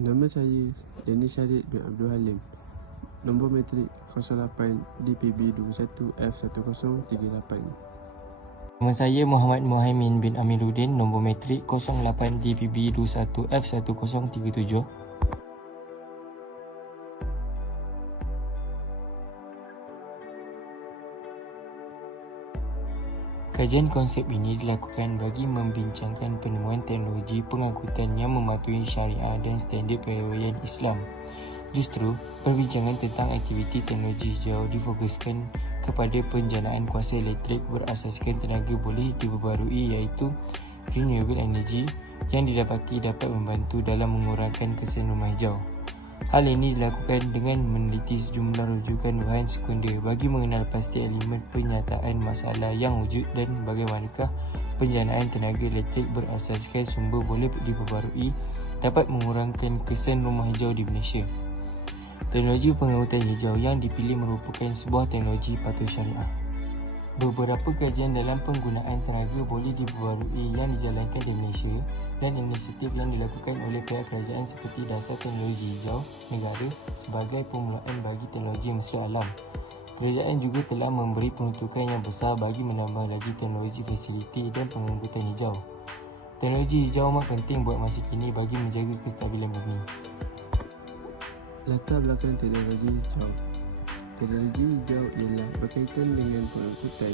Nama saya Denis Syarif bin Abdul Halim. Nombor metrik 08 DPB 21F1038. Nama saya Muhammad Muhaimin bin Amiruddin, nombor metrik 08 DPB 21F1037. Kajian konsep ini dilakukan bagi membincangkan penemuan teknologi pengangkutan yang mematuhi syariah dan standard perayaan Islam. Justru, perbincangan tentang aktiviti teknologi hijau difokuskan kepada penjanaan kuasa elektrik berasaskan tenaga boleh diperbarui iaitu renewable energy yang didapati dapat membantu dalam mengurangkan kesan rumah hijau. Hal ini dilakukan dengan meneliti sejumlah rujukan bahan sekunder bagi mengenal pasti elemen penyataan masalah yang wujud dan bagaimanakah penjanaan tenaga elektrik berasaskan sumber boleh diperbarui dapat mengurangkan kesan rumah hijau di Malaysia. Teknologi pengangkutan hijau yang dipilih merupakan sebuah teknologi patuh syariah. Beberapa kajian dalam penggunaan tenaga boleh diperbarui yang dijalankan di Malaysia dan inisiatif yang dilakukan oleh pihak kerajaan seperti Dasar Teknologi Hijau Negara sebagai permulaan bagi teknologi mesra alam. Kerajaan juga telah memberi peruntukan yang besar bagi menambah lagi teknologi fasiliti dan pengangkutan hijau. Teknologi hijau amat penting buat masa kini bagi menjaga kestabilan bumi. Latar belakang teknologi hijau. Teknologi hijau ialah berkaitan dengan pengangkutan.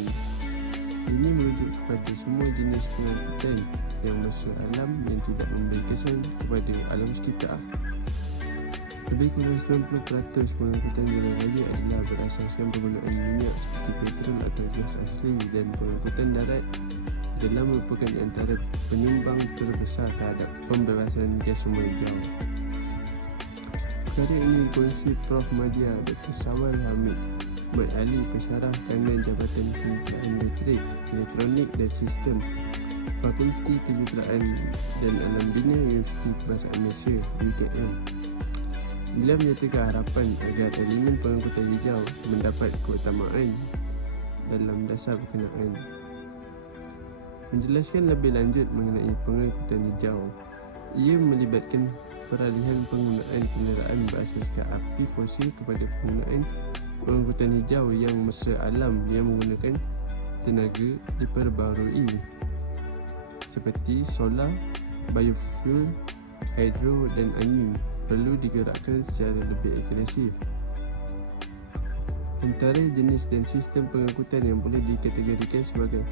Ini merujuk kepada semua jenis pengangkutan yang mesra alam yang tidak memberi kesan kepada alam sekitar. Lebih kurang 90% pengangkutan jalan raya adalah berasaskan penggunaan minyak seperti petrol atau gas asli, dan pengangkutan darat adalah merupakan antara penyumbang terbesar terhadap pembebasan gas rumah hijau. Perkara ini dikongsi Prof. Madya Dr. Syawal Hamid, beralih pensyarah kanan Jabatan Pendidikan Elektrik, Elektronik dan Sistem, Fakulti Kejuruteraan dan Alam Bina Universiti Kebangsaan Malaysia (UKM). Beliau menyatakan harapan agar elemen pengangkutan hijau mendapat keutamaan dalam dasar berkenaan. Menjelaskan lebih lanjut mengenai pengangkutan hijau, ia melibatkan peralihan penggunaan kenderaan berasaskan api fosil kepada penggunaan pengangkutan hijau yang mesra alam yang menggunakan tenaga diperbarui seperti solar, biofuel, hidro dan angin perlu digerakkan secara lebih agresif. Antara jenis dan sistem pengangkutan yang boleh dikategorikan sebagai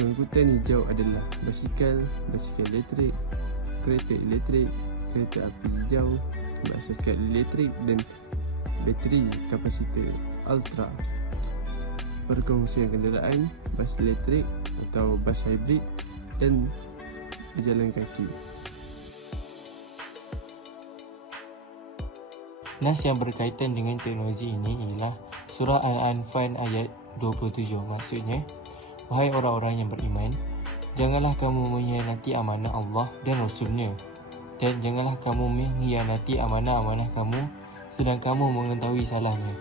pengangkutan hijau adalah basikal, basikal elektrik, kereta elektrik, kereta api hijau berasaskan elektrik dan bateri kapasitor ultra, perkongsian kenderaan, bas elektrik atau bas hibrid dan berjalan kaki. Nas yang berkaitan dengan teknologi ini ialah Surah Al-Anfal ayat 27. Maksudnya, wahai orang-orang yang beriman, janganlah kamu mengkhianati amanah Allah dan Rasul-Nya, dan janganlah kamu mengkhianati amanah-amanah kamu sedang kamu mengetahui salahnya.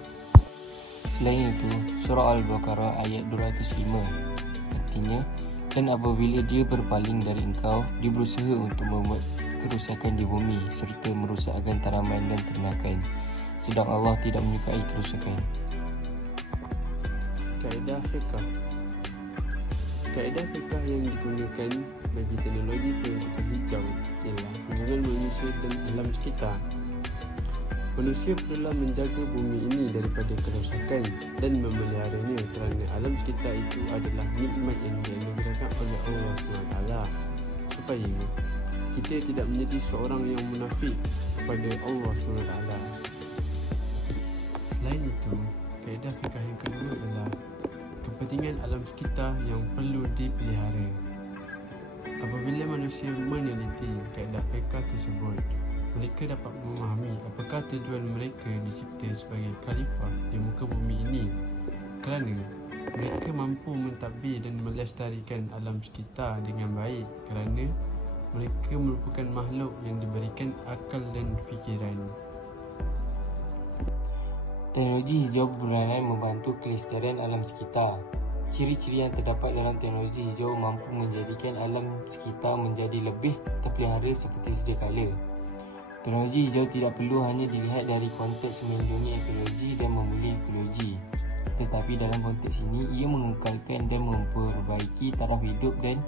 Selain itu, Surah Al-Baqarah ayat 205 artinya, dan apabila dia berpaling dari engkau, dia berusaha untuk membuat kerusakan di bumi serta merosakkan tanaman dan ternakan, sedang Allah tidak menyukai kerusakan. Kaedah fiqah. Kaedah fiqah yang digunakan bagi teknologi pengangkutan hijau ialah hubungan manusia dan alam sekitar. Manusia perlulah menjaga bumi ini daripada kerosakan dan memeliharanya kerana alam sekitar itu adalah nikmat yang dianugerahkan oleh Allah SWT, supaya kita tidak menjadi seorang yang munafik kepada Allah SWT. Selain itu, kaedah fiqah yang kedua adalah kepentingan alam sekitar yang perlu dipelihara. Apabila manusia meneliti kaedah fiqah tersebut, mereka dapat memahami apakah tujuan mereka dicipta sebagai khalifah di muka bumi ini, kerana mereka mampu mentadbir dan melestarikan alam sekitar dengan baik kerana mereka merupakan makhluk yang diberikan akal dan fikiran. Teknologi hijau berperanan membantu kelestarian alam sekitar. Ciri-ciri yang terdapat dalam teknologi hijau mampu menjadikan alam sekitar menjadi lebih terpelihara seperti sedia kala. Teknologi hijau tidak perlu hanya dilihat dari konteks melindungi ekologi dan memulih ekologi, tetapi dalam konteks ini ia mengekalkan dan memperbaiki taraf hidup dan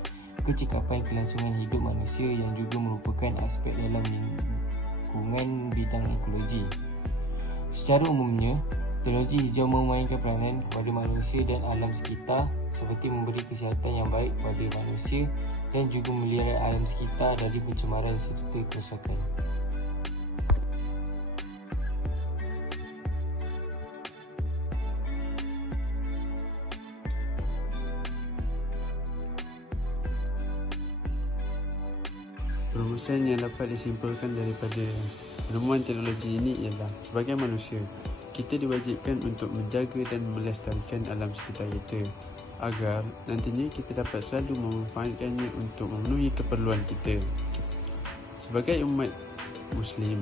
kecekapan kelangsungan hidup manusia yang juga merupakan aspek dalam lingkungan bidang ekologi. Secara umumnya, teknologi hijau memainkan peranan kepada manusia dan alam sekitar seperti memberi kesihatan yang baik kepada manusia dan juga memelihara alam sekitar dari pencemaran serta kerosakan. Perumusan yang dapat disimpulkan daripada penemuan teknologi ini ialah sebagai manusia, kita diwajibkan untuk menjaga dan melestarikan alam sekitar kita agar nantinya kita dapat selalu memanfaatkannya untuk memenuhi keperluan kita. Sebagai umat Muslim,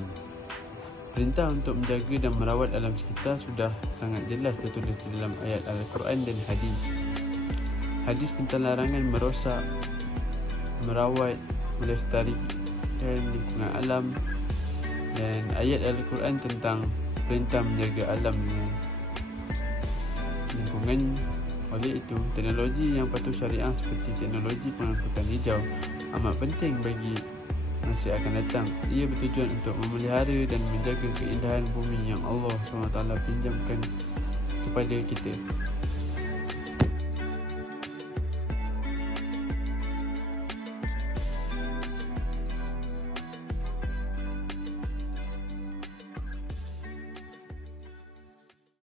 perintah untuk menjaga dan merawat alam sekitar sudah sangat jelas tertulis di dalam ayat Al-Quran dan hadis. Hadis tentang larangan merosak, merawat, melestarikan lingkungan alam, dan ayat Al-Quran tentang perintah menjaga alam dan lingkungan. Oleh itu, teknologi yang patuh syariah seperti teknologi pengangkutan hijau amat penting bagi masa akan datang. Ia bertujuan untuk memelihara dan menjaga keindahan bumi yang Allah SWT pinjamkan kepada kita.